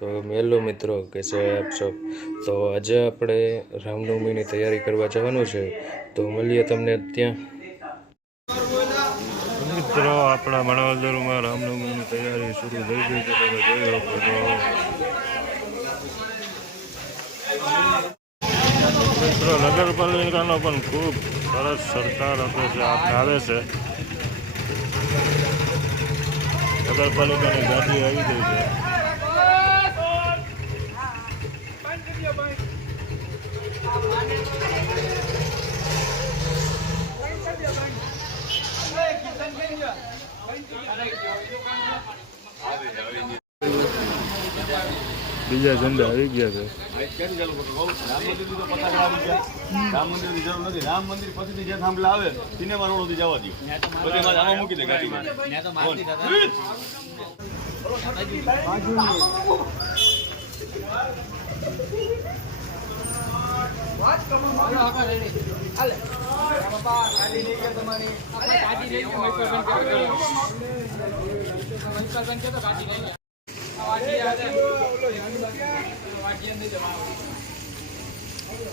તો હેલો મિત્રો, कैसे हैं आप सब। તો આજે આપણે રામનવમીની તૈયારી કરવા જવાનું છે, તો મળીએ તમને ત્યાં। મિત્રો, આપણા મણવદરમાં રામનવમીની તૈયારી શરૂ થઈ ગઈ છે, તમે જોઈ શકો છો। મિત્રો, નગરપાલિકાનો પણ ખૂબ સરસ સરકાર આવે છે। નગરપાલિકાની ગાડી આવી ગઈ છે। બીજા ઝંડા આવી ગયા છે। રામ મંદિરની જરૂર નથી। રામ મંદિર પછીથી જે થાંભલા આવે સિનેમા રોડ સુધી જવા દો, બધી માં આમાં મૂકી દે ગાડીમાં।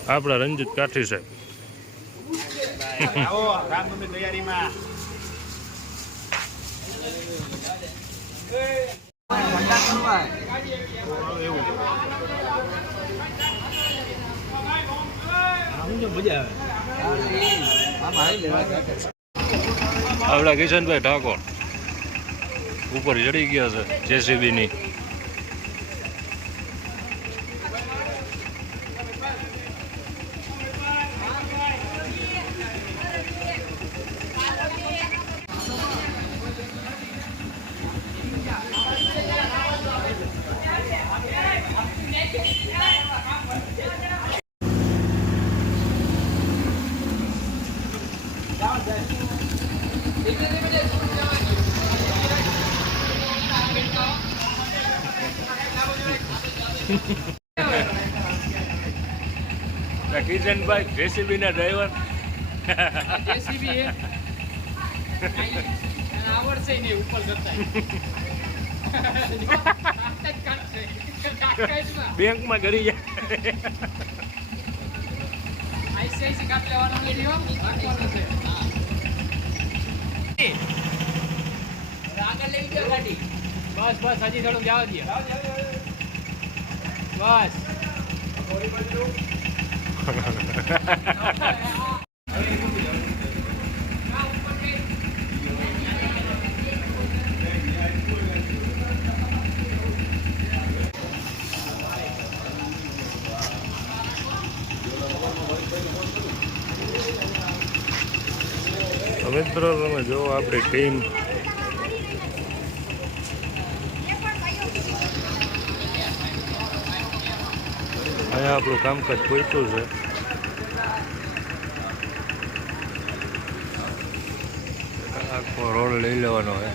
આપણા રંજીત કાઠી સાહેબ રામનવમી તૈયારીમાં આપણા કિશનભાઈ ઠાકોર ઉપર ચડી ગયા છે જેસીબીની। કિશનભાઈ જેસીબી ના ડ્રાઈવર જેસીબી આવડશે ને ઉપર જતા બેંકમાં ઘરી જાય। આઈસીઆઈસી કાપ લેવાનો વિડિયો રાખવાનો છે। આગળ લઈ ગયો ગાડી। બસ બસ હજી થોડું જવા દે। બસ મિત્રો, તમે જો આપણી ટીમ અહીંયા આપણું કામકાજ પહોંચ્યું છે। આખો રોડ લઈ લેવાનો છે।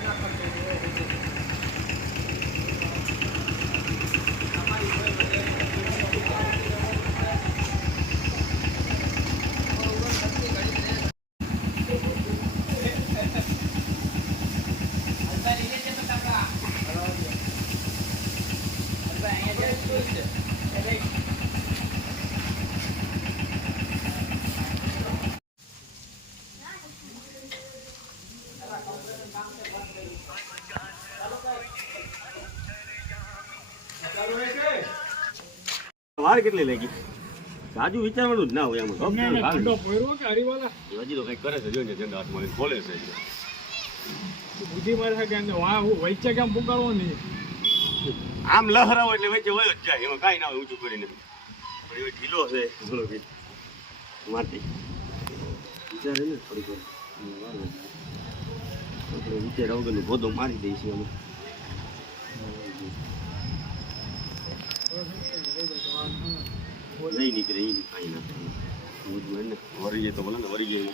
વાર કેટલી લાગી? રાજુ વિચારવાનું જ ના હોય આમાં। હજી તો કઈક કરે છે, જોઈને ઝંડા હાથમાં લઈને બોલે છે। બુદ્ધિ મારે કે વચ્ચે કેમ પુકારવો નહીં? આમ લહરાવો એટલે વચ્ચે વયો જ જાય, એમાં કાંઈ ના હોય ઊંચું કરીને। પણ એવો ઢીલો છે થોડો બી માટી વિચારે ને થોડીક આપણે વિચાર વગરનું ભોદો મારી દઈશું અમે। નહીં નીકળે એ કાંઈ ના થાય, ને વરી જાય તો ભલે ને વરી જાય।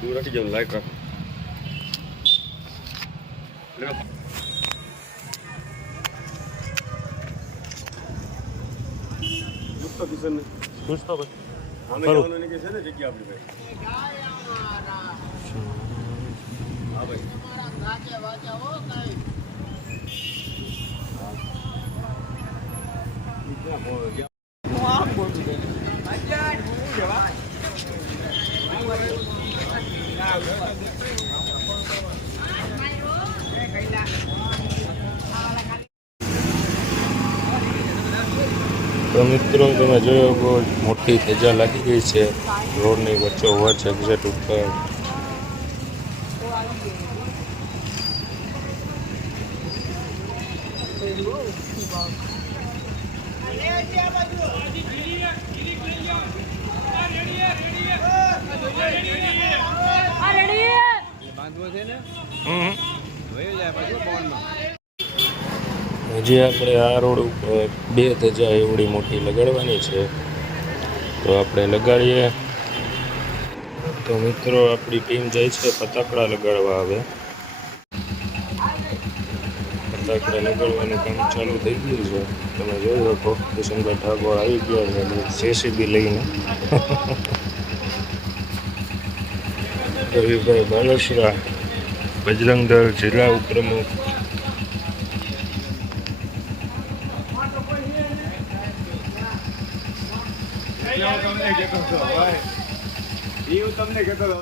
દૂર હટી જાવ, લાઈટ રાખો। કિશન ખુશ તો ભાઈ અમે ખરું. જવાનું નહીં કે છે ને જગ્યા આપણી ભાઈ. હા ભાઈ. તો મિત્રો તમે જોયો બહુ મોટી તેજા લાગી ગઈ છે રોડની વચ્ચે હોવા છે એક્ઝેટ ઉપર. હજી આપણે આ રોડ ઉપર 2 તેજા એવડી મોટી લગાડવાની છે, તો આપણે લગાડીએ. તો મિત્રો આપણી ટીમ જાય છે ફટાકડા લગાડવા. હવે ફટાકડા લગાડવાનું કામ ચાલુ થઈ ગયું છે. તમે જોઈ શકો કિશનભાઈ ઠાકોર આવી ગયા છે જેસીબી લઈને. રવિભાઈ બાલસરા બજરંગ દળ જિલ્લા ઉપપ્રમુખ. તમને કહેતો હતો.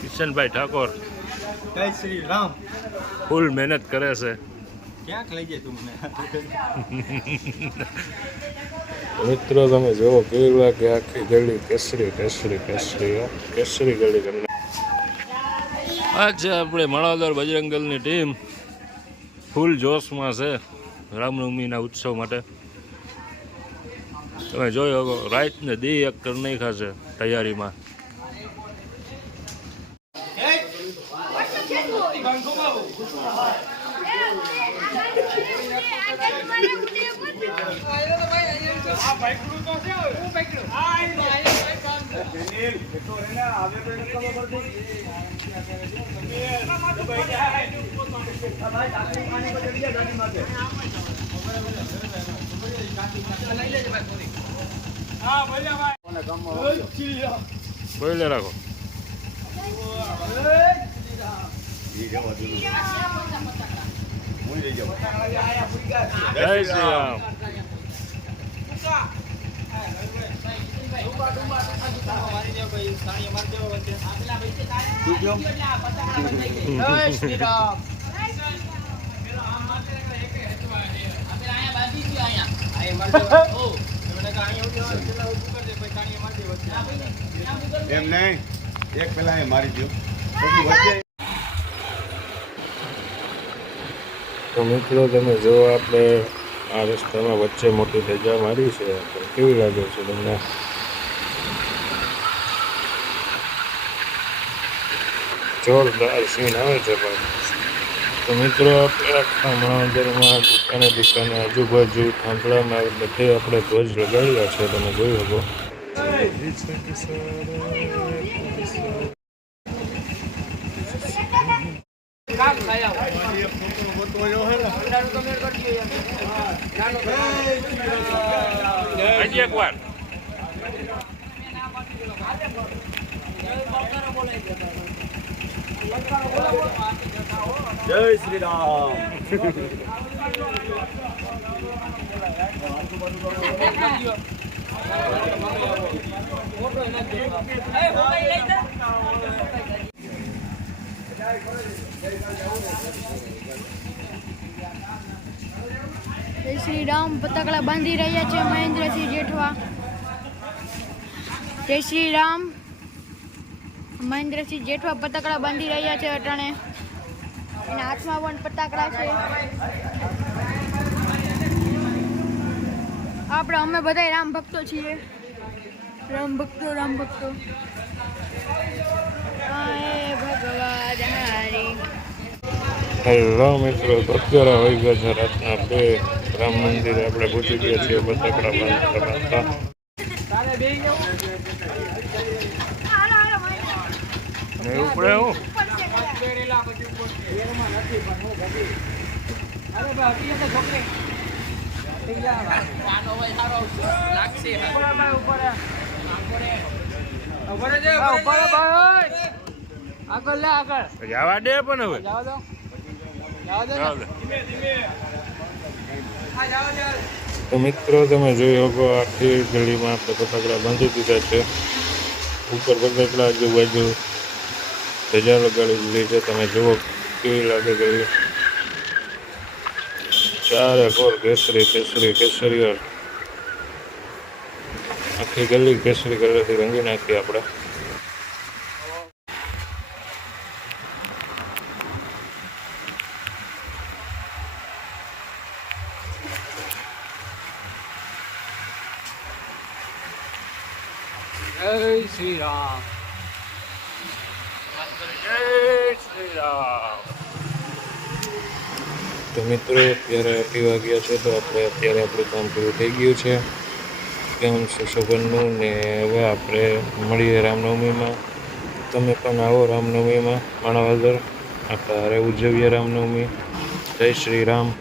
કિશનભાઈ ઠાકોર જય શ્રી રામ. ફૂલ મહેનત કરે છે. ક્યાંક લઈ જાય તું મને? મિત્રો તમે જુઓ કેવી લાગે આખી ગળી કેસરી કેસરી કેસરી કેસરી ગળી તમને. આ છે આપણે માણાવદર બજરંગ દળની ટીમ ફૂલ જોશમાં છે રામનવમીના ઉત્સવ માટે. તમે જોઈ શકો રાતને દી એક કરી નાખ્યા છે તૈયારીમાં. બોલે રાખો. જય શ્રી રામ. એમ નહીં, એક પેલા એ મારી દો પછી વચ્ચે. તો મિત્રો તમે જો આપણે આ રસ્તામાં વચ્ચે મોટી ધજા મારી છે તો કેવી લાગે છે તમને? જોરદાર સીન આવે છે. પણ તો મિત્રો આપણે આખા માણાવદરમાં દુકાને આજુબાજુ થાંભલામાં બધે આપણે ધ્વજ લગાડ્યા છે. તમે જોઈ શકો. હજી એક વાર જય શ્રી રામ. જય શ્રી રામ. પતાકડા બાંધી રહ્યા છે મહેન્દ્રસિંહ જેઠવા. જય શ્રી રામ. મહેન્દ્રસિંહ જેઠવા પતાકડા બાંધી રહ્યા છે અટાણે. એના હાથમાં પણ પતાકડા છે. આપણે અમે બધા રામ ભક્તો છીએ. રામ ભક્તો રામ ભક્તો. ભગવાન હારી. હેલો મિત્રો, અત્યારે આવી ગયા છે રાતના 2. રામ મંદિરે આપણે પહોંચી ગયા છીએ બટાકડા બાંધતા. નહીં ઉપડે હું જવા દે પણ હવે તો મિત્રો તમે જોઈ શકો આખી ગલીમાં આપણે ફટાકડા બાંધી દીધા છે. ઉપર ફટાકડા આજુબાજુ ધજા લગાડી દીધી છે. તમે જુઓ કેવી લાગે ગઈ. ચારે કોર કેસરી કેસરી કેસરી આખી ગલી કેસરી કલરથી રંગી નાખી આપણે. જય શ્રી રામ. તો મિત્રો અત્યારે 8 વાગ્યા છે. તો આપણે અત્યારે આપણું કામ પૂરું થઈ ગયું છે કેમ સુશોભનનું ને. હવે આપણે મળીએ રામનવમીમાં. તમે પણ આવો રામનવમીમાં માણાવદર. આપણે હારે ઉજવીએ રામનવમી. જય શ્રી રામ.